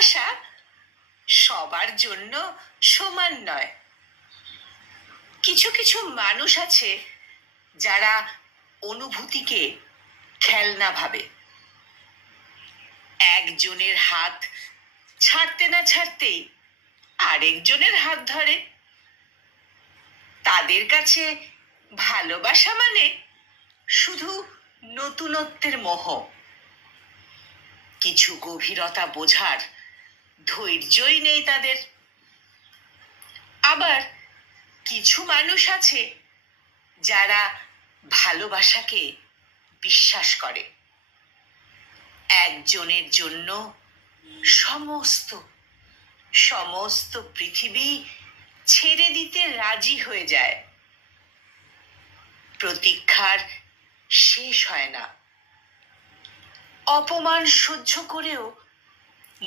ভালোবাসা সবার জন্য সমান নয়। কিছু কিছু মানুষ আছে যারা অনুভূতিকে খেলনা ভাবে। একজনের হাত ছাড়তে না ছাড়তেই আরেকজনের হাত ধরে। তাদের কাছে ভালোবাসা মানে শুধু নতুনত্বের মোহ, কিছু গভীরতা বোঝার ধৈর্যই নেই তাদের। আবার কিছু মানুষ আছে যারা ভালোবাসাকে বিশ্বাস করে, একজনের জন্য সমস্ত সমস্ত পৃথিবী ছেড়ে দিতে রাজি হয়ে যায়। প্রতীক্ষার শেষ হয় না। অপমান সহ্য করেও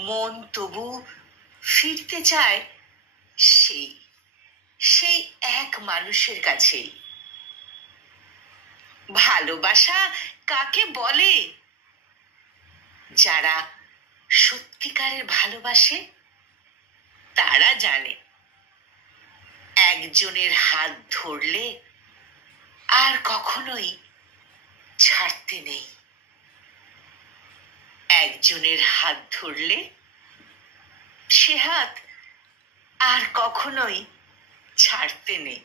মন তবু ফিরতে চায় সেই সেই এক মানুষের কাছেই। ভালোবাসা কাকে বলে? যারা সত্যিকারের ভালোবাসে তারা জানে, একজনের হাত ধরলে আর কখনোই ছাড়তে নেই। একজনের হাত ধরলে সে হাত আর কখনোই ছাড়তে নেই।